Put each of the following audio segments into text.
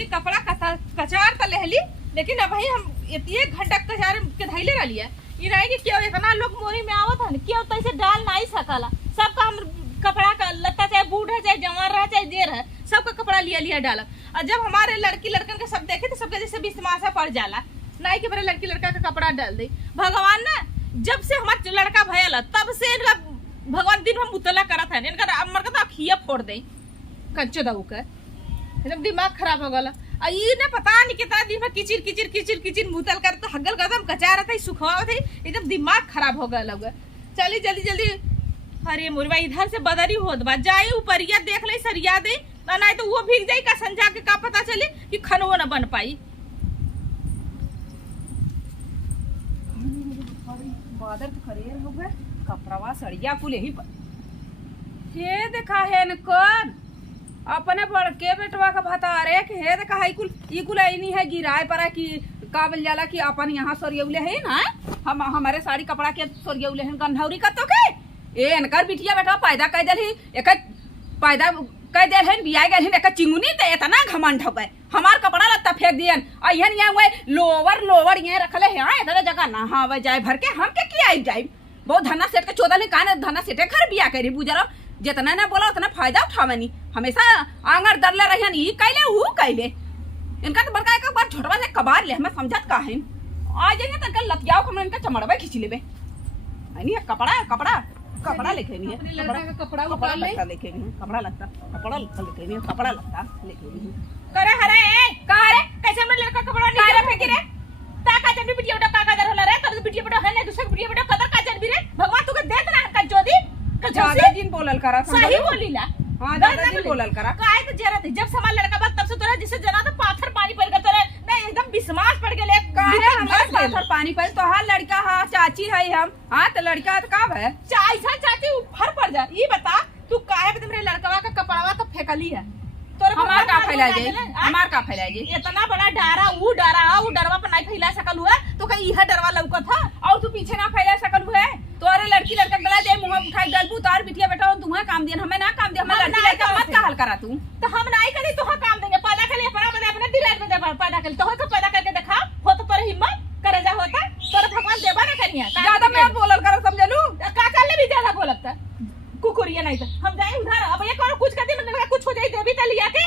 चली कपड़ा कचार तो ले ली, लेकिन अब भाई हम एक घंटा कचार के धैले रह लिया। ये रहे कि क्यों इतना लोग मोरी में आवत है, क्यों तो ऐसे डाल नहीं सकला। सबका हम कपड़ा का लत्ता चाहे बूढ़ है चाहे जवान रहा चाहे देर है, सबका कपड़ा लिया लिया डाला। और जब हमारे लड़की लड़कन के सब देखे तो सबके जैसे विश्वासा पड़ जाला, नहीं कि मेरे लड़की लड़का का कपड़ा डाल दे। भगवान ना जब से हमारा लड़का भयल तब से इनका भगवान दिन में मुतला करत है, इनका मर का खिया फोड़ दे कंचो दऊ के, एकदम दिमाग खराब हो गला। ये ना पता नहीं कितना दिन में किचिर किचिर किचिर किचिर मुतल कर तो हगल गदम कचा रहा था, सुखवा थे, एकदम दिमाग खराब हो गया। चली जल्दी जल्दी, अरे मुरवा इधर से बदरी होत बा, जाए ऊपरिया देख ले सरिया दे, नहीं तो वो भीग जाई का संजा के का पता चले कि खनवो न बन पाई। बादर तो खरेर हो गए, कपड़वा सड़िया कुल यही पर हे देखा है न कौन अपने बड़के बेटवा का बता रे कि हे देखा है कुल ई कुल नहीं है गिराए परा कि काबल जाला कि अपन यहाँ सोरियौले है ना, हम हमारे साड़ी कपड़ा के सोरियौले हैं गंधौरी का तो के ए इनकर बिटिया बेटा पैदा कर देल ही एक पैदा कर देल है बियाह गेल है एक चिंगुनी ते इतना घमंड हो गए हमार कपड़ा लत्ता फेंक दियन अहन यहाँ हुए लोवर ये रखले है इतना जगह ना हाँ जाए भर के हम के किया जाए बहुत धना सेठ के चोदल कान धना सेठे घर बियाह करी बुझरो जितना ना बोला उतना फायदा उठावनी हमेशा आंगन दरले रहन ई कैले ऊ कैले इनका तो बड़का एक बार छोटवा से कबार ले हमें समझत का है आ जाएंगे तो कल लतियाओ हम इनका चमड़वा खींच लेबे नहीं है कपड़ा लेके नहीं है लड़का का कपड़ा उतार ले लेके नहीं कपड़ा लगता लेके नहीं कपड़ा लगता लेके नहीं करे हरे कहा रे कैसे हमने लड़का कपड़ा निकले फेंकी रे ताका जन भी बिटिया बेटा काका दर होला रे तब बिटिया बेटा है ना दूसरे बिटिया बेटा कदर का जन भी रे भगवान तुके देत ना कंजोदी ज्यादा दिन बोलल करा सही बोलीला हां ज्यादा दिन बोलल करा काहे तो जरा जब से हमारा लड़का बात तब से तोरा जिसे जना तो पाथर पानी पड़ गया तोरे नहीं एकदम विश्वास पड़ गेले काहे हमारे पाथर पानी पड़ तो हां लड़का हां चाची है हम हां तो लड़का तो का है ऐसा चाची ऊपर पड़ जा ये बता तू काहे पे मेरे लड़कवा का कपड़वा तो फेंकली है तोरे हमार का फैला जाए इतना बड़ा डारा ऊ डरवा पर नहीं फैला सकल हुआ तो कहीं यह डरवा लौकत था और तू पीछे ना फैला सकल हुए तोरे लड़की लड़का गला दे मुंह उठाई गलबू तार बिटिया बेटा तुम्हें काम दियन हमें ना काम दे हमें लड़की लड़का मत का हल करा तू तो हम नहीं करी तो काम देंगे पैदा के लिए अपने दिल में पैदा कर तो पैदा करके दिखा हो तो तोरे हिम्मत करे जा होता तोरे भगवान देबा ना करिया ज्यादा मैं बोलल कर समझलू काका ले भी ज्यादा बोलता कुकुरिया नहीं तो हम जाए उधर अब ये करो कुछ करते मतलब कुछ हो जाए देवी त लिया के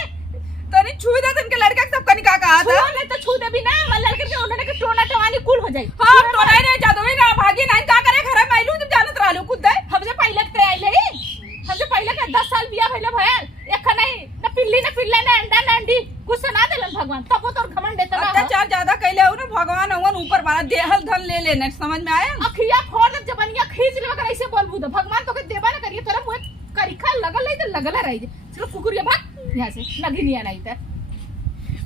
तनी छू दे तुमके लड़का सब कनी का कहा था नहीं तो छू दे भी ना मैं लड़के के उन्होंने के टोना टवानी कुल हो जाए हां टोना रे जादोई ना भागी नहीं का करे घर में आइलू तुम जानत रहलू खुद दे हमसे पहले के आइले हमसे पहले का 10 साल बियाह भइले भैया एक नहीं ना पिल्ली ना अंडा ना अंडी कुछ से ना देलन भगवान तब तो घमंड देता ना अत्याचार ज्यादा कैले हो ना भगवान अवन ऊपर वाला देहल धन ले लेने समझ में आया अखिया फोड़ दे जबनिया खींच ले कर ऐसे बोलबू तो भगवान तो के देबा ना करिए तोरा मुंह करिखा लगल नहीं तो लगला रही सिर्फ कुकुरिया भाग यहां से लगी नहीं तो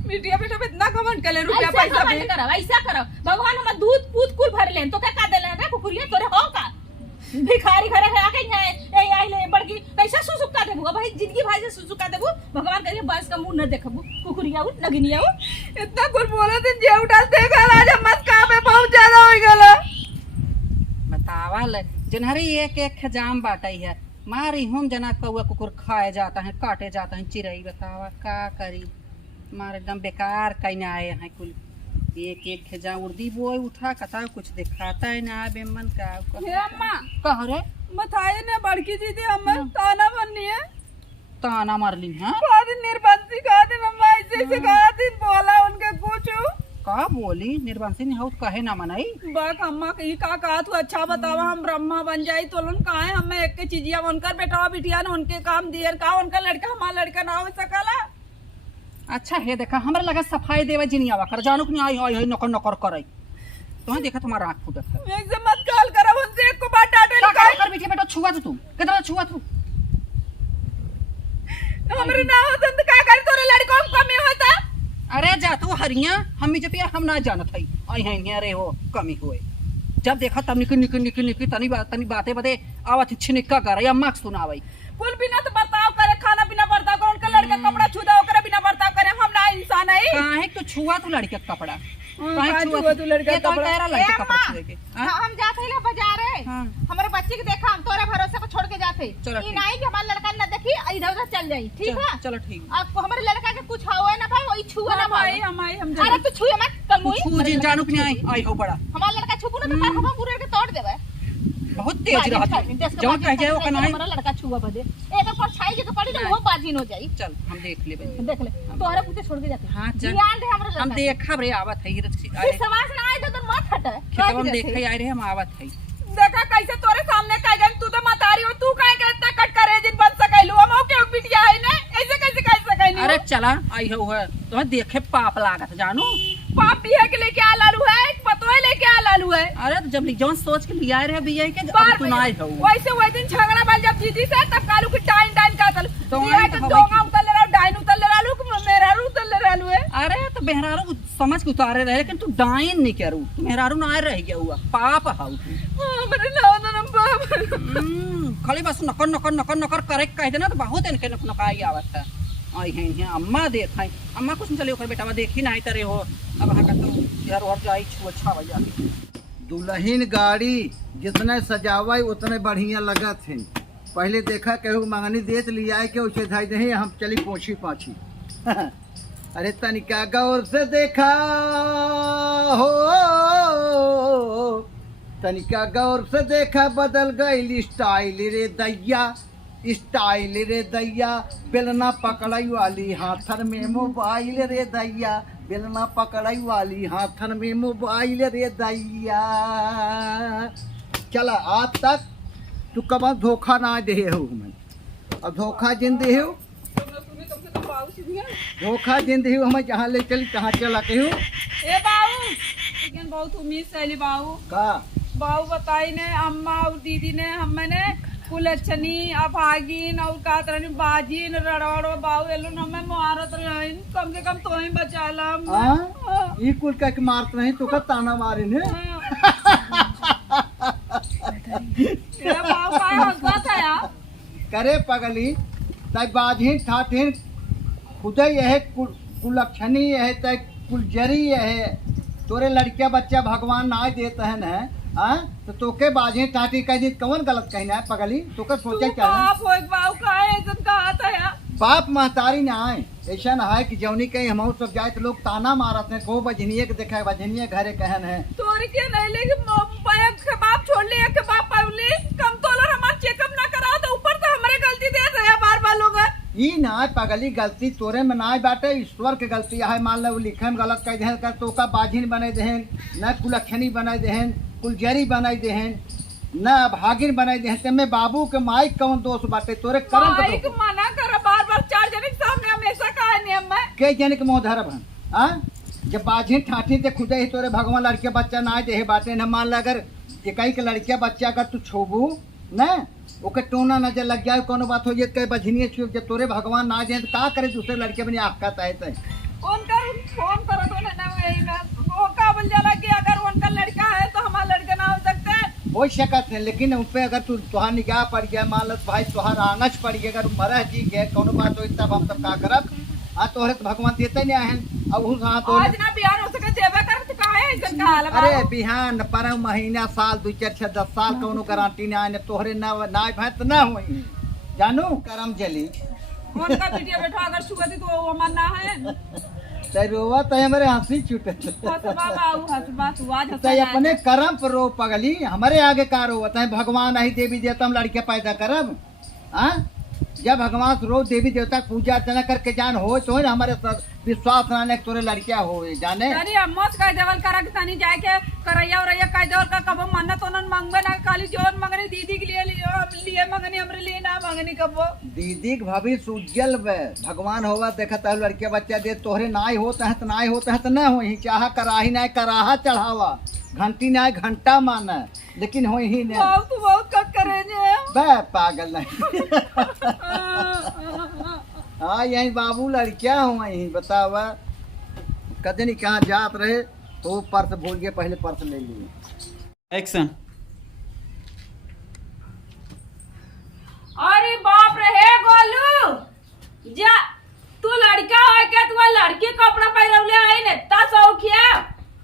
मीडिया पे तो इतना कमेंट कर ले रुपया पैसा पे करा ऐसा करो भगवान हम दूध पूत कुल भर ले तो क्या देले रे कुकुरिया तोरे हो का भिखारी घरे है आके यहां ए आइले बड़की कैसा सुसुका देबू भाई जिंदगी भाई से सुसुका देबू भगवान करिए बस का मुंह न देखबू कुकुरिया उ लगनिया उ इतना कुछ बोला दिन जे उठा देखा आज मत का पे बहुत ज्यादा हो गला बतावा ले जनहरी एक एक खजाम बाटई है मारी हम जना कौआ कुकुर खाए जाता है काटे जाता है चिरई बतावा का करी मारे एकदम बेकार कहीं आए हैं कुल एक एक खेजा उर्दी बोए उठा कता कुछ दिखाता है ना बेमन का अम्मा कह रे बताए ना बड़की दीदी हमें ताना बननी है ताना मारली है का दिन निर्बंसी का दिन अम्मा ऐसे से का दिन बोला उनके कुछ का बोली निर्बंसी ने हाउस कहे ना मनाई बक अम्मा कही का तू अच्छा बतावा हम ब्रह्मा बन जाई तो लन काहे हमें एक के चीजिया उनकर बेटा बिटिया ने उनके काम दियर का उनका लड़का हमारा लड़का ना हो सकला अच्छा है देखा हमरा लगा सफाई देवे जिनियावा कर जानू नहीं आई आई नकर नकर करे तुम्हें देखा तुम्हारा आंख फूटत है एकदम मत कॉल करा उनसे एक को बात डांटे का कर बेटी बेटा छुआ तू कितना छुआ तू हमरे ना होता तो का कर तोरे लड़का को कमी होता अरे जा तू हरिया हम जब हम ना जानत हई आई हैं अरे हो कमी होए जब देखा तब निक तनी बातें बते आवत छिनिक्का कर अम्मा के सुनावई फुल बिना तो बर्ताव करे खाना पीना बर्ताव करे उनका लड़का कपड़ा छू दो करे बिना बर्ताव करे हम ना इंसान है काहे तो छुआ तू लड़के का कपड़ा काहे छुआ तू लड़का का कपड़ा तेरा लड़के का कपड़ा छुए के हम जाते ले बाजार है हमारे बच्चे के देखा हम तोरे भरोसे पे छोड़ के जाते ई नहीं कि हमारा लड़का न देखी इधर उधर चल जाई ठीक है चलो ठीक अब हमारे लड़का के कुछ हो ना भाई वही छुआ छुआ ना भाई हम अरे तू छुए मत कल मुई छू जिन जानू कि नहीं आई हो बड़ा हमारा लड़का छुपू ना तो मार हम पूरे के तोड़ देबे बहुत तेज रहत जब कह जाए ओका नहीं हमारा लड़का छुआ बदे एक पर छाई जे तो पड़ी तो वो बाजिन हो जाई चल हम देख लेबे देख ले तोहरे पूछे छोड़ के जाते हां चल ध्यान दे हमरा हम लड़का देखब रे आवत है विश्वास ना आए तो मत हटे खेतवा में देखे आए रे हम आवत है देखा कैसे तोरे सामने कह गन तू तो मतारी हो तू काहे के इतना कट करे जिन बन सकैलू हम के बिटिया है ना ऐसे कैसे कह सकैलू अरे चला आई हो है तो देखे पाप लागत जानू पाप भी है कि लेके आ लालू है पतोय लेके आ लालू है अरे तो जब जौन सोच के लिया रहे बिया के बार अब तू ना आई हो वैसे वो दिन झगड़ा बल जब जीती से तब कालू की टाइम टाइम का तल तो ये आई तो तो डोंगा उतर ले रहा डाइन उतर ले रहा लू मेरा रू उतर ले रहा है अरे तो बेहरारू समझ के उतारे रहे लेकिन तू डाइन नहीं करू तू मेहरारू ना रह गया हुआ पाप हाउ तू मेरे नाम ना बाप खाली बस नकर नकर नकर नकर करे कह देना तो बहुत इनके नकाई आवत है आई हैं अम्मा देख हैं अम्मा कुछ चले ओकर बेटावा देखी नहीं तरे हो अब हां कहता यार और जाई छु अच्छा भैया दुल्हन गाड़ी जितने सजावा उतने बढ़िया लगत है पहले देखा कहू मंगनी देत लिया के उसे धाई दे हम चली पोछी पाछी अरे तनिका गौर से देखा हो तनिका गौर से देखा बदल गई स्टाइल रे दैया स्टाइल रे दैया बेलना पकड़ाई वाली हाथन में मोबाइल रे दैया बेलना पकड़ाई वाली हाथन में मोबाइल रे दैया चला आज तक तू कब धोखा ना दे हो हमें अब धोखा जिन दे हो धोखा जिन दे हो हमें जहाँ ले चली तहाँ चला के हो ए बाऊ लेकिन बहुत उम्मीद से बाऊ का बाऊ बताई ने अम्मा और दीदी ने हमने कुलचनी अभागिन और का तरह बाजिन रड़ोड़ो बाऊ एलो न मैं मारत रहिन कम से कम तो ही बचाला हाँ ये कुल का के मारत नहीं तो का ताना मारे ने ये बाऊ का हंसता था यार करे पगली तय बाजिन ठाठिन खुदा यह कुलक्षणी यह तय कुलजरी यह तोरे लड़किया बच्चा भगवान ना देते हैं न हाँ तो तोके बाजे टाटी कह दी कौन गलत कहना है पगली तोके सोचे क्या बाप हो एक बाऊ का है जन का आता है बाप महतारी ना आए ऐसा ना है कि जौनी कहीं हम सब जाए तो लोग ताना मारते हैं को बजनिए के देखा बजनिए घरे कहन है तोरे के नहीं लेके के बाप छोड़ लिया के बाप पावली कम तोलर हमार चेकअप ना करा तो ऊपर तो हमरे गलती दे रहे बार लोग ई ना पगली गलती तोरे में ना बाटे ईश्वर के गलती है मान लो लिखे में गलत कह दे कर तो का बाजिन बने देहन न कुलक्षणी बने देहन कुलजरी बनाई देहन न भागिन बनाई देहन ते में बाबू के माइक कौन दोष बाटे तोरे करम के माइक मना कर बार चार जने के सामने हमेशा कहा नियम में के जन के मोह धरब हन हां जब बाजिन ठाठी ते खुदे ही तोरे भगवान लड़के बच्चा ना दे बाटे न मान ला अगर एकाई के लड़के बच्चा अगर तू छोबू न ओके टोना नजर लग जाए कोनो बात हो जाए कहीं बजनिए छुप जब तोरे भगवान ना जाए तो का करे दूसरे लड़के बनी आका तय तय उनका फोन करो तो ना वही ना वो का बोल जाला कि अगर उनका लड़का है तो हमारा लड़का ना हो सकता है हो सकत है लेकिन उन पे अगर तू तुहार निगाह पड़ गया मान लो भाई तुहार आंगच पड़ गया अगर मरह जी गए कोनो बात हो तब हम सब का करब हाँ तोहरे तो भगवान देते नहीं आहन अब उस हाँ तो आज ना बिहान हो सके देवा कर तो का है इज्जत का हाल अरे बिहान पर महीना साल 2 4 6 10 साल कोनो गारंटी नहीं आने तोहरे ना भाई तो ना होई जानू करम जली उनका वीडियो बैठा अगर सुगति तो वो मन ना है तय रोवा तय हमारे हंसी छूटे हसबा बाऊ हसबा तू आज तय अपने कर्म पर रो पगली हमारे आगे का रो तय भगवान ही देवी देवता हम लड़के पैदा करब हाँ जब भगवान रोज देवी देवता पूजा अर्चना करके जान हो तो हमारे विश्वास नाने तोरे लड़किया हो जाने अरे अम्मा से कह देवल करा के तनी जाए के करैया और कह देवल का कबो मन्नत ओनन मांगबे ना खाली जोन मंगनी दीदी के लिए मंगनी हमरे लिए ना मंगनी कबो दीदी के भविष्य उज्जवल भगवान होगा देखता है लड़के बच्चा दे तोहरे नाई होता है तो नाई होता है तो न हो ही चाह कराही ना कराहा चढ़ावा घंटी ना घंटा माना लेकिन हो ही नहीं तू बहुत कट करे जे बे पागल नहीं हाँ यही बाबू लड़किया हूँ यही बतावा कदे नहीं कहाँ जात रहे तो पर्स भूल गए पहले पर्स ले लिए एक्शन अरे बाप रे हे गोलू जा तू लड़का है क्या तू लड़की कपड़ा पहनले है ने ता सौखिया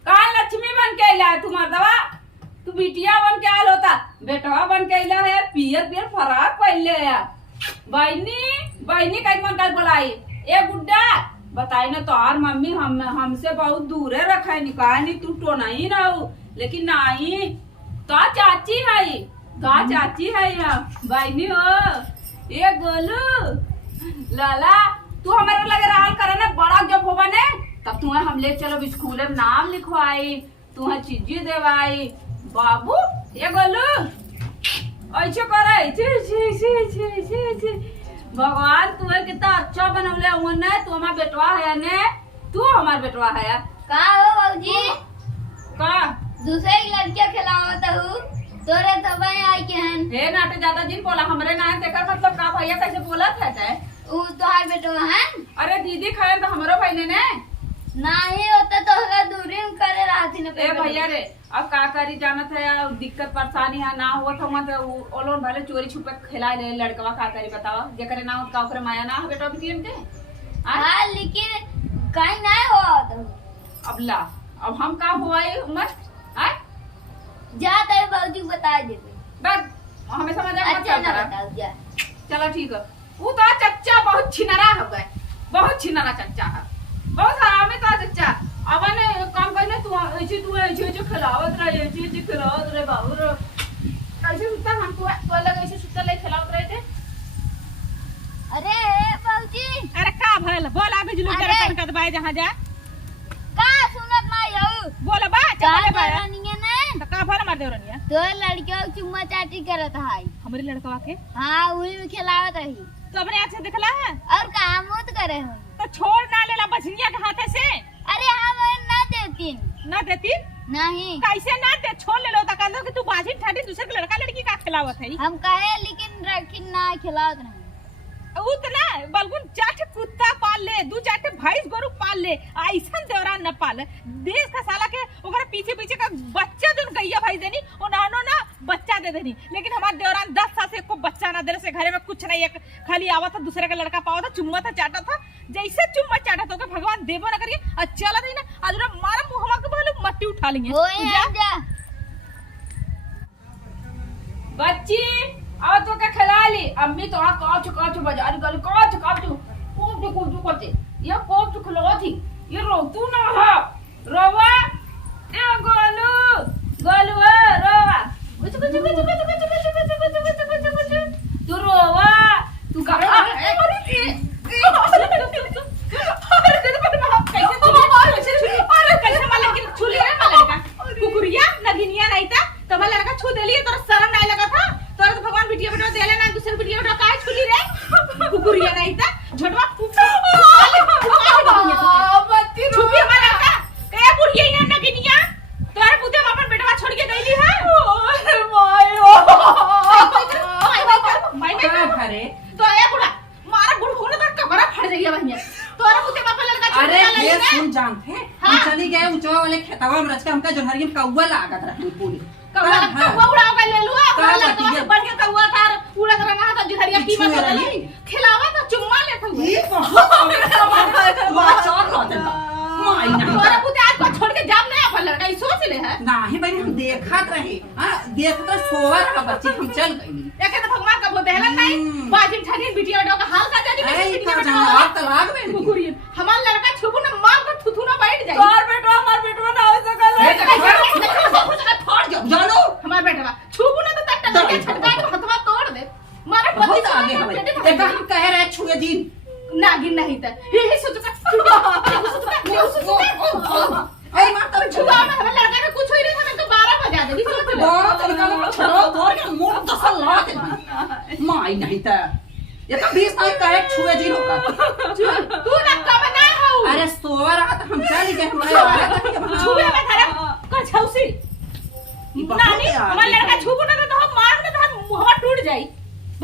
कहाँ लक्ष्मी बन के आइला है तुम्हार दवा तू बिटिया बन के आल होता बेटवा बन के आइला है पियर पियर फराक पहनले है बहनी बहनी कई मन कर बोलाई ए गुड्डा बताई ना तोहार मम्मी हमसे बहुत दूरे रखे निकाह नहीं तू तो नहीं रहू लेकिन नहीं तो चाची है तो चाची है बहनी हो ये गोलू लाला तू हमारे लगे राल करे ना बड़ा जब होगा ने तब तुम्हें हम ले चलो स्कूल में नाम लिखवाई तुम्हें चीजी देवाई बाबू ये गोलू ऐसे करे भगवान तुम्हें कितना अच्छा बनवले उन्ने तू हमारा बेटवा है ने तू हमारा बेटवा है का हो बाबूजी का दूसरे की लड़कियां खिलावत हूँ तोरे तब आई के हन हे नाटे ज्यादा जिन बोला हमरे ना तेकर मतलब का भैया कैसे बोला था ऊ तोहार बेटो हन अरे दीदी खाए तो हमरो भाई ने नहीं होता तो हगा दूरी में करे रहती न ए भैया रे अब का करी जानत है यार दिक्कत परेशानी है ना हुआ था मत ओलोन भले चोरी छुपे खिला ले लड़कवा का करी बतावा जे करे ना का ओकरे माया ना बेटा बिटियन के हाँ लेकिन कहीं नहीं हुआ तो अब ला अब हम का हुआई मत आ जा तेरे बाबूजी को बता देते बस हमें समझ आ अच्छा ना बताओ जा चलो ठीक है वो तो चच्चा बहुत छिनरा हो गए बहुत छिनरा चच्चा है बहुत हरामी तो चच्चा अब ने काम करने तू ऐसे खिलावत रहे ऐसे खिलावत रहे बाबू रे कैसे सुता हम तो अलग ऐसे सुता ले खिलावत रहे थे अरे बाबूजी अरे का भल बोला बिजली अरे। तेरे कर दबाए जहां जा का सुनत नहीं हो बोला बा का चले बा करनिए ने तो का भल मार दे रनिया तो लड़कियों को चुम्मा चाटी करत है हमारी लड़कवा के हाँ वही में खिलावत रही तो अपने आँख से दिखला है और काम मत करे हो तो छोड़ ना लेला बछनिया के हाथे से अरे हम ना देती ना देती नहीं कैसे ना दे छोड़ ले लो तो कह दो कि तू बाजी ठाटी दूसरे के लड़का लड़की का खिलावत है हम कहे लेकिन रखी ना खिलावत नहीं उतना बलगुन चाट कुत्ता पाल ले दू चाट भैंस गोरु पाल ले ऐसन देवरान न पाल देश का साला के ओकरा पीछे पीछे का बच्चा जोन गैया भाई देनी उन्होंने ना बच्चा दे देनी लेकिन हमारे देवरान 10 साल से को बच्चा ना दे से घरे में कुछ नहीं एक खाली आवा था दूसरे का लड़का पावा था चुम्मा था चाटा था जैसे चुम्मा चाटा था भगवान देवो ना करिए अच्छा लगा ना आज मारा मुहमा के बोलो मट्टी उठा लेंगे होए जा। जा बच्ची अब तो क्या खिला ली अम्मी तो काच काच बाजार गल काच काच कोच कोच ये कोच खिला थी ये रो तू ना है रोवा ए गोलू गोलू रोवा कुछ कुछ कुछ कुछ कुछ कुछ कुछ कुछ कुछ कुछ कुछ तू रोवा तू का कैसे माले कि छुली रे माले का कुकुरिया नगिनिया नहीं था तो मैं लड़का छू देली तोरा शर्म नहीं लगा था तोरा तो भगवान बिटिया बेटा देले ना दूसरे बिटिया बेटा काहे छुली रे कुकुरिया नहीं था झटवा बत्ती छुपी हमारा का कहे बुढ़िया यहाँ नगिनिया तोरा पुते अपन बेटवा छोड़ के गईली है माय भरे तो आया बुढ़ा मारा बुढ़ होने तक कमरा फट जाइए भैया तोरा पुते बापा लड़का अरे ये सुन जानते हम चली गए ऊंचवा वाले खेतवा में रच के हमका जोहरी में कौवा लागत रहे पूरी कौवा उड़ा के ले लुआ हमरा लड़का से बढ़ के कौवा था उड़ा के रंगा था जुहरिया कीमत बदली खिलावा था चुम्मा लेत हुए ये बहुत माचर होते माई नहीं तोरा पुते आज को छोड़ के जाम नहीं अपन लड़का ई सोच ले है नहीं भाई हम देखत रहे हां देखत रहे सोवर है बच्ची हम चल गई एके तो भगवान का बोतेला नहीं बाजी ठगी बिटिया डो का हाल का जानी अरे बिटिया इतना बेटा जवाब तलाक में कुकुरी हमार लड़का छुपू ना मार कर थुथु ना बैठ जाई हमार बेटवा ना हो सकल फाड़ जाओ जानो हमार बेटवा छुपू ना तो तक लड़के छटका के हथवा तोड़ दे मारे बहुत आगे हमें देखा हम कह रहे छुए दिन नागिन नहीं था यही सोच का अरे मां तब छुआ में हमारे लड़का का कुछ ही नहीं था मैं तो 12 बजा दे सोच ले बड़ा तरीका में छरो धोर के मुंह दसल लात माई नहीं था ये तो 20 तारीख का एक छुए दिन होगा तू ना कब ना हो अरे सोवर आ तो हम चल गए हमारे छुए में थारा कछौसी नानी हमारे लड़का छुपू ना तो हम मार में तो हम मुंह टूट जाई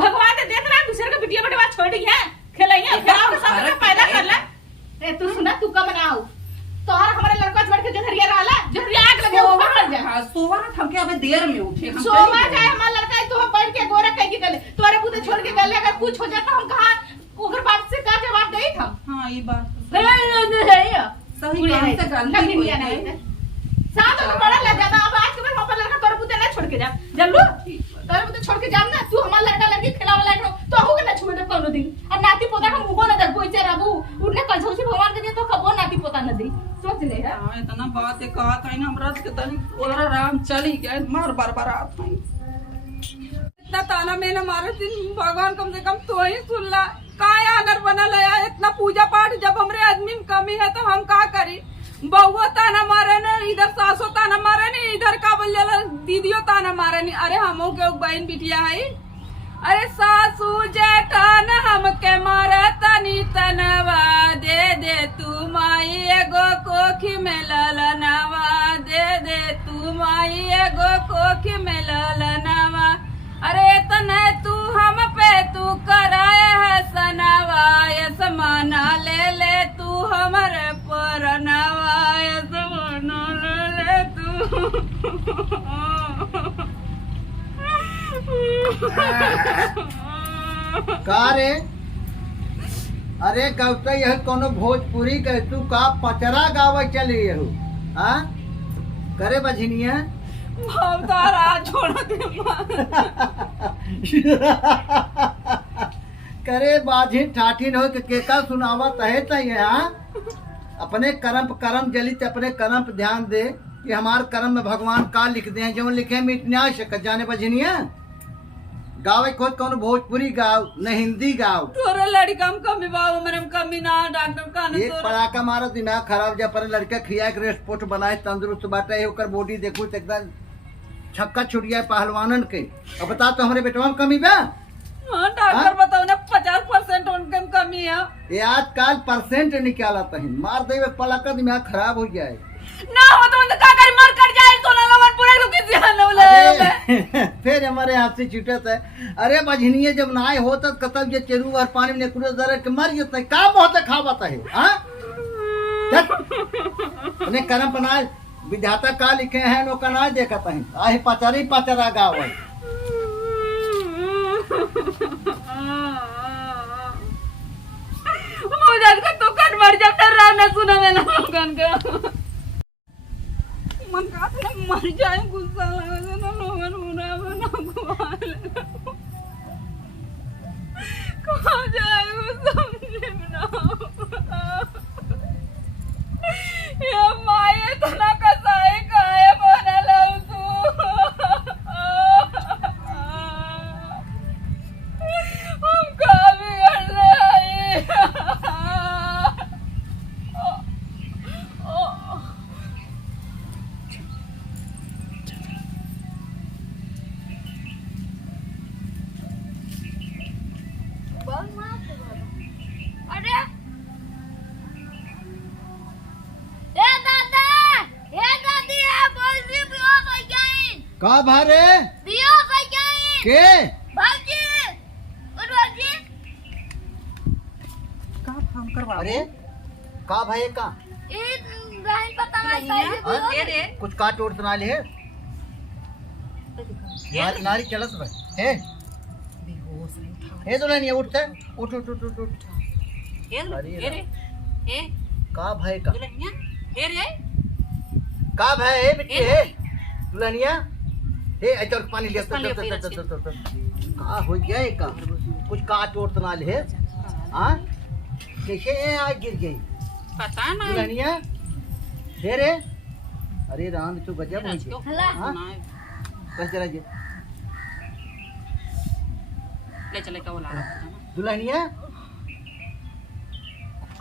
भगवान ने देख रहा दूसरे का बिटिया बेटवा छोड़ दिया खेलैया गांव के सामने पैदा कर ले ए तू सुना तू कब ना हो तोहर हमारे लड़का छोड़ के जहरिया रहला जहरिया आग लगे ऊपर पड़ जा हां सोवर हम के अबे देर में उठे हम सोवा जाए हमारा लड़का तो हम बैठ के गोरा कह के गले तोरे पुते छोड़ के गले अगर कुछ हो जाता हम कहां ओकर बाप से का जवाब देई हम हां ये बात नहीं सही काम से गलती हुई नहीं साथ में बड़ा लग जाता अब आज के बाद हम अपना लड़का तोरे पुते ना छोड़ के जा जल्लू तोरे मत छोड़ के जाम ना तू हमार लड़का लड़की खिलावे लायक रहो तो हो के ना छुए दे कोनो दिन और नाती पोता का मुंह ना दे बोइचे रहबू उठने कंजूसी भगवान के दिए तो कबो नाती पोता न दे सोच ले है हां इतना बात है कहा था ना हमरा के तनी ओरा राम चली गए मार बरबरात है इतना ताना मैंने मारे दिन भगवान कम से कम तो ही सुन ला का आनर बनल है इतना पूजा पाठ जब हमरे आदमी में कमी है तो हम का करी बहुओ ताना मारे ने इधर सासो ताना मारे ने इधर का बोल जाला दीदियो ताना मारे ने अरे हमो के बहन बिटिया है अरे सासू जेठान हमके मारे तनी तनवा दे तू माई एगो कोखी में ललनवा दे तू माई एगो कोखी में ललनवा अरे तने तू हम पे तू कराए है सनवा समाना ले तू हमारे परनवा समाना ले तू का रे अरे गौता यह कोनो भोजपुरी कह तू का पचरा गावे चली यहू हाँ करे बझनिया भवतारा छोड़ दे करे बाझी ठाठीन हो के का सुनावा तहे तही हाँ अपने कर्म जली ते अपने कर्म पे ध्यान दे कि हमार कर्म में भगवान का लिख दे जो लिखे मिट न्याय शकत जाने बझनिया गावे खोज कौन भोजपुरी गाव न हिंदी गाव तोरा लड़का में कमी बाबू मेरे में कमी ना डॉक्टर का एक पड़ाका मारा दिमाग खराब जब पर लड़का खिया के रेस्पोर्ट बनाए तंदुरुस्त बाटे ओकर बॉडी देखू तो एकदम छक्का छुड़िया पहलवानन के अब बता तो हमारे बेटवा में कमी बा हाँ डॉक्टर बताओ ना 50% उनके में कमी है ये आजकल परसेंट निकाला तहिन मार दे पड़ाका दिमाग खराब हो जाए ना हो तो उनका कर मर कर जाए तो ना लगन पूरे तो किसी हाल न ले फिर हमारे हाथ से छूटत है अरे बझनिए जब नाय होता कतब ये चेरू और पानी में कुड़े दर के मर जते का बहुत खावत है हां ने कर्म बनाए विधाता का लिखे हैं नो का ना देखत है आही पचरा गाव है मुझे का तो कर मर जा फिर राम ना सुना मैंने भगवान का मन का था मर जाए गुस्सा लगा ना लोगन मुना बना कहाँ जाए वो समझे ना ये माये तना कसाई काहे बना लाऊं तू हम कहाँ बिगड़ रहे अरे ए दादा ए दादी है बोलती बियो से जाइन का भारे बियो से जाइन के भाजी और भाजी का काम करवा अरे का भाई का ए बहन पता नहीं ये रे कुछ काट ओट सुना ले नारी चलत भाई हे हे तो नहीं उठते उठ उठ उठ उठ उठ ये रे ए का भाई का दुल्हनिया हे रे का भाई हे बेटी हे दुल्हनिया हे अचर पानी ले का हो गया का कुछ काट ओट सुना ले हां कैसे ये आज गिर गई पता ना दुल्हनिया हे रे अरे राम तो गजब हो गया हला हां कस जरा जे ले चले का बोला दुल्हनिया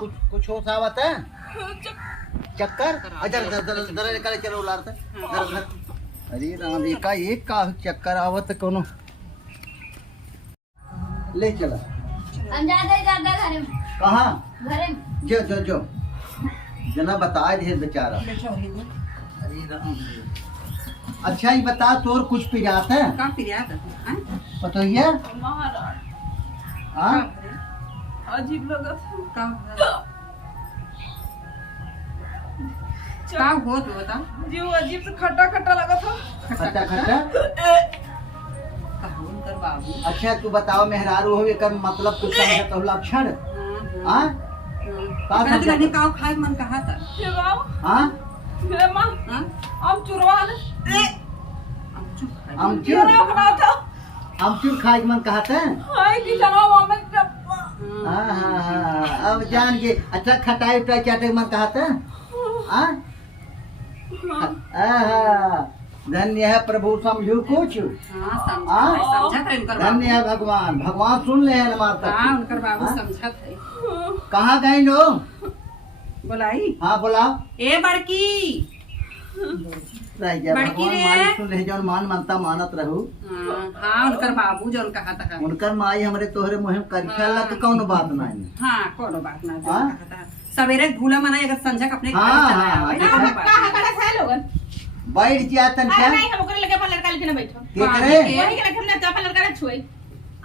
कुछ हो सावत है चक्कर अच्छा दर निकाले चलो उलारते अरे राम एका एक का चक्कर आवत कोनो ले चला हम ज्यादा घर में कहाँ घर में जो जना बता दे बेचारा अरे राम अच्छा ही बता तोर कुछ पिजात है का पिरियात है पता ही है महाराज हाँ अजीब लगा का का हो तो बता जीव अजीब से खट्टा खट्टा लगा था खट्टा खट्टा कहूं कर बाबू अच्छा तू बताओ मेहरारू हो एकर मतलब कुछ समझत हो लक्षण हाँ का कहते समझत? नहीं का खाए मन कहा था ये बाबू हाँ ये माँ हां हम चुरवा ने हम चुप हम चुरा क्यों बना था आमचूर खाए के मन कहते हैं। हाय की जनाब हमें हाँ अब जान के अच्छा खटाई उटाई चाटे के मन कहते हैं। हाँ धन्य है प्रभु समझू कुछ। समझत है उनकर धन्य है भगवान, भगवान सुन ले हैं हमारा। हाँ उनकर बाबू समझत है। कहाँ गई लो? बोलाई हाँ बोलाओ। ए बड़की रह जा बड़की भगवान रे। मालिक सुन ले जौन मान मनता मानत रहू। हाँ उनकर बाबू जो कहा था। उनकर माई हमरे तोहरे मुहिम करीक्षा अल्लाह के कौन बात नहीं। हाँ कोनो बात ना जो हाँ? कहा था। सवेरे भूला मना अगर संझक अपने घर हाँ, चला हाँ, आवे, हाँ, कोनो हम बात कहाँ नहीं। खड़ा है लोगन? बैठ जा तन अरे क्या नहीं, हम ओकरे लगे अपन लड़का लेके ना बैठो। के हाँ, करे के- वही के लगे हमने अपन लड़का ना छुई।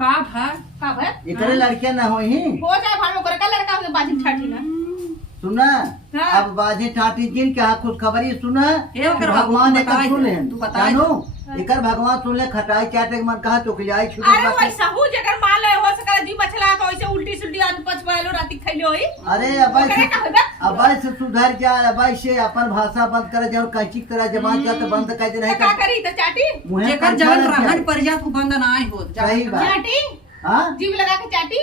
का भा का भर? एकरे लड़कियां ना होई। हो जाए भाड़ में ओकरे का लड़का हमके बाजी ठाठी ना। सुना हाँ। अब बाजी ठाटी जिन क्या खुश खबरी सुना ए, ओकर बाबू भगवान तू एकर बताई सुन दे, ले तू बताई जानो एकर भगवान सुन ले खटाई चाटे के मन कहा चुकलियाई छुटे अरे वैसा हूँ जगर मान ले हो सकला जी मछला तो ऐसे उल्टी सुल्टी आदमी पचवालो राती खइलो होई। अरे अबे ओकरे से का होगा? अबे से सुधर जा, अबे से अपन भाषा बंद करे जाओ कैची तरह जबान जा तो बंद कर दे नहीं तो का करी तो चाटी? मुहे जेकर पर जवन चढ़ रहन जाए। पर जा तू बंद ना आई हो जा। सही बात। चाटी? हाँ जीव लगा के चाटी?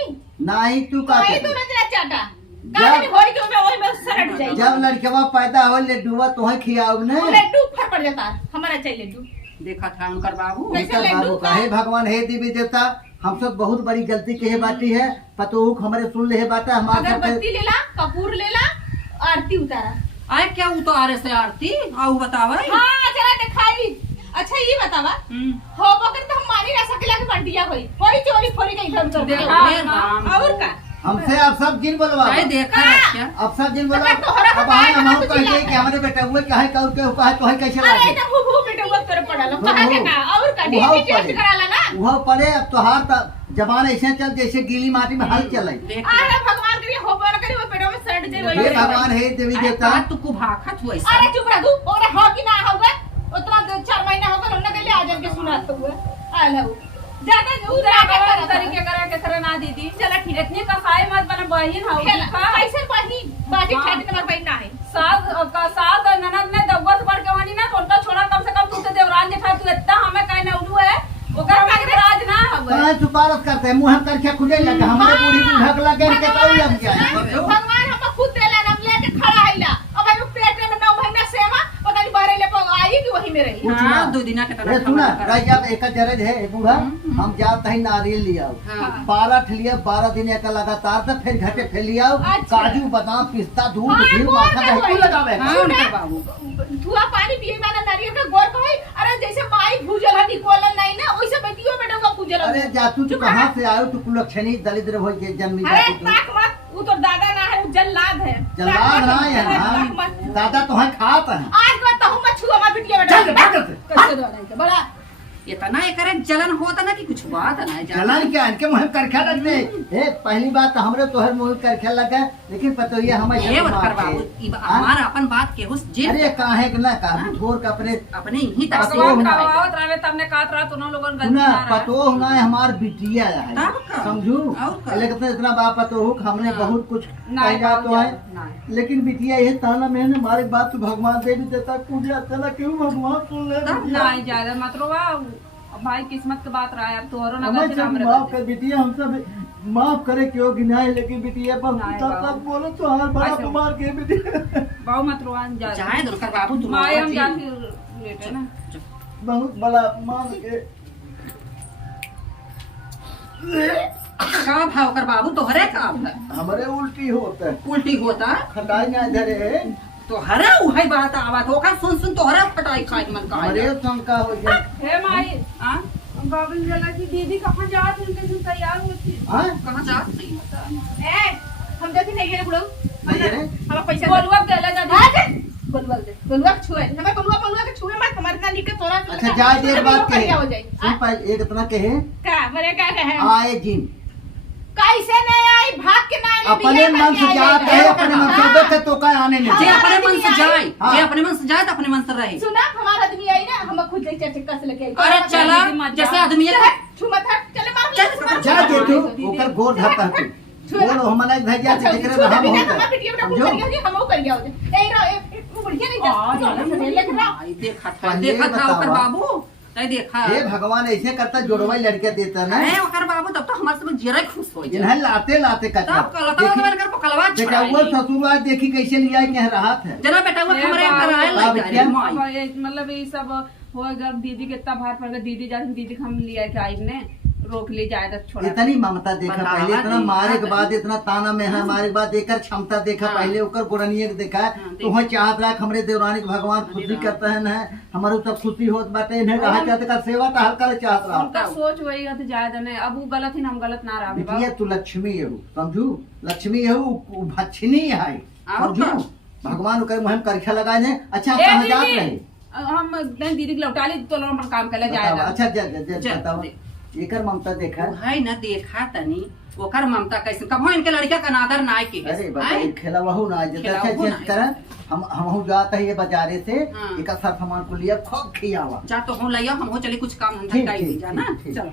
नहीं तू का वही कर। तू ना चाटा। जब- का नहीं होई कि मैं ओही में सरट जाई। जब लड़कवा पैदा हो ले डुआ तो खियाओ ने लड्डू फर पड़ जाता हमारा चाहिए लड्डू। देखा था उनकर बाबू कैसे उनकर लड्डू बाबू का? का हे भगवान हे देवी देवता हम सब बहुत बड़ी गलती के हे बाटी है पतोहू हमारे सुन ले हे बाटा हमारे अगरबत्ती लेला, कपूर लेला, आरती उतारा। आए क्या उतारे से आरती आऊ बतावे। हाँ जरा दिखाई। अच्छा ये बतावा हो बकर तो हम मानी ना सकेला के बंटिया होई कोई चोरी फोरी के इधर उधर देखा, हाँ, और का हमसे अब सब जिन बोलवा चाहे देखा हाँ। क्या अब सब जिन बोलवा अगर तोहरा अब बताए हम ना हम तो कह चिल्ला कि हमारे बेटा हुए काहे कहू के कहे तो है कैसे अरे लागे तो हु बेटा वो तेरे पड़ालो कहा के का और का उहाव डीपी टेस्ट पड़े। कराला ना। वह पड़े अब तोहार जबान ऐसे चल जैसे गीली माटी में हल चले देख अरे भगवान करिए हो पर करिए वो पेटो में सड़ जाए हे वही। भगवान हे देवी देवता तू को भाखत हुआ ऐसा। अरे चुप रह तू और हो कि ना होगा उतना 4 महीना होगा हमने के लिए आ जाके सुनाते हुए आलो ज्यादा उधर आके तरीके करा के तरह ना दीदी चला ठीक है इतनी कसाई मत बना बहिन हाउ खेला कैसे बही बाजी हाँ। खाती तुम्हारे बहन ना है। सास ननद ने दव्वत बढ़ के वानी ना तो उनका छोड़ा कम से कम तू तो देवरान जेठा तू इतना हमें कहीं ना उड़ू है ओकर में राज ना हवे कहाँ सुपारत करते हैं मुँह करके खुले लगे हमारे बूढ़ी बुढ़क लगे के तो लग जाए भगवान हम खुद देला नाम लेके खड़ा आइला अब हम पेट में 9 महीना सेवा पता नहीं बारे ले आई कि वही में रही। हाँ, 2 दिना के अरे सुना रह जब एक जरज है बूढ़ा हम जाते हैं नारियल लिया हाँ। 12 ठिलिया 12 दिन एक लगातार से फिर घटे फिर लिया अच्छा। काजू बादाम पिस्ता दूध हाँ, घी गोर माखन का दही हुआ। लगावे हाँ, उनकर बाबू धुआ पानी पिए वाला नारियल का गोर कहै अरे जैसे माई भूजल है निकोलन नहीं ना वैसे बेटियों बेटों का भूजल अरे जातू तू चुप कहाँ रह। से आयो तू कुलक्षणी दलिद्र हो के जन्मी अरे जाती तू ताक मत वो तो दादा ना है वो जल्लाद है। जल्लाद ना है ताक मत। ना दादा तो है खात है आज बात तो मत छुआ मत बिटिया बेटा चल भाग से। कैसे दो नहीं बड़ा इतना एकरे जलन होता ना कि कुछ बात ना जलन क्या इनके मुँह करखा लगते ए पहली बात तो हमरे तोहर मुँह करखा लगा लेकिन पतो ये हमें ये उनकर बाबू हमारा अपन बात के हुस जे अरे काहे के ना का छोड़ के अपने अपने ही तक से भगवान ना। कवावत रहे तमने कात रहा तुनो लोगन गलती सुना ना रहा पतो ना हमार बिटिया है तब का? समझू और का? लेकिन इतना बाप पतो हो हमने हाँ। बहुत कुछ नहीं, कहा तो है नहीं। लेकिन बिटिया ये ताना मैंने हमारी बात तो भगवान दे भी देता पूजा चला क्यों भगवान सुन ले तब नहीं ज्यादा मत रोवा भाई किस्मत की बात रहा है अब तोहरो ना हमें गलती ना सब हमरे माफ गलती। कर बिटिया हम सब माफ करे क्यों गिनाए लेकिन बिटिया पर नहीं, सब बाबू। सब बोलो तो हर बड़ा अच्छा। कुमार के बिटिया बाऊ मत रोवा जा जाए उनकर बाबू तू माए हम जाती लेट है ना बहुत बड़ा मान के का भाव कर बाबू तोहरे का हमारे उल्टी होता है उल्टी होता खटाई ना धरे है तो हरा उहाई बात आवत होका सुन तोहरा फटाई खाई मन का हमारे शंका हो जाए हे माई हां बाबू बोला कि दीदी कहां जा रही उनके दिन तैयार होती हाँ कहां जा रही ए हम देखी नहीं गेले बुढ़ऊ नहीं रे हम पैसा बोलवा देला जा आ जा बोलवा दे बोलवा के छुए हमें बोलवा के छुए मत हमारे ना निके तोरा अच्छा जाए देर बात कहे हो जाए सुन पहले एक इतना कहे का मरे का कहे आए जिन कैसे नहीं आई भाग के ना आई अपने मन से जाते है अपने मन से होते तो का आने जे नहीं अपने मन से जाए हाँ। जे अपने मन से जाए तो अपने मन से रहे सुना हमारा आदमी आई ना हम खुद जाई चाचे कस लेके आई अरे चला जैसे आदमी है छू मत हट चले मार चल, जा दे तू ओकर गोर धर तू बोलो हमरा भैया से जिक्र हम होते समझो हम कर गया होते ए रो ए बढ़िया नहीं जा लेके रहा देखा था ओकर बाबू तय देखा हे भगवान ऐसे करता जोड़वा लड़के देता ना अरे ओकर बाबू तब तो हमारे सब जरे खुश हो इन्हें लाते लाते कचरा तब कलता के कर पकलवा बेटा वो ससुरवा देखी कैसे लिया कह रहा था जना बेटा वो हे हमरे बाबू, कराए बाबू, लग क्या? गया अब ये मतलब ये सब हो गया दीदी के इतना भार पड़ गया दीदी जाते दीदी को हम लिया के आई ने रोक ले जाए तो छोड़ा इतनी ममता देखा बढ़ावा पहले इतना दी, मारे के हाँ, बाद इतना ताना में है मारे के बाद देकर क्षमता देखा हाँ। पहले ओकर गुरनिये के देखा हाँ, तो वह चाहत रहा कि हमरे देवरानी के भगवान खुशी करते हैं ना हमारे सब खुशी होत बाटे इन्हें रहा चाहते का सेवा तो हल्का चाहत रहा उनका सोच वही है तो जायदा नहीं अब वो गलत ही ना हम गलत ना रहा बिटिया तू लक्ष्मी है समझू लक्ष्मी है वो भक्षिणी है समझू भगवान करे मुहिम करीक्षा लगाए ने अच्छा ए, कहाँ जात दीदी, रहे हम नहीं दीदी के लौटा ली तो लोग अपन काम कर बताओ, जाएगा अच्छा जा, बताओ एकर ममता देखा वो है ना देखा तनी ओकर ममता कैसे कब इनके लड़का का नादर नाय के अरे बाबा ये खेला वहु ना जैसे खिलावहु ना। तरह हम जाते है ये बाजारे से हाँ। एक साथ सामान को लिया खूब खियावा जा तो हो लिया हम हो चले कुछ काम धंधा ठीक, कर ठीक, दी जा ना ठीक। चलो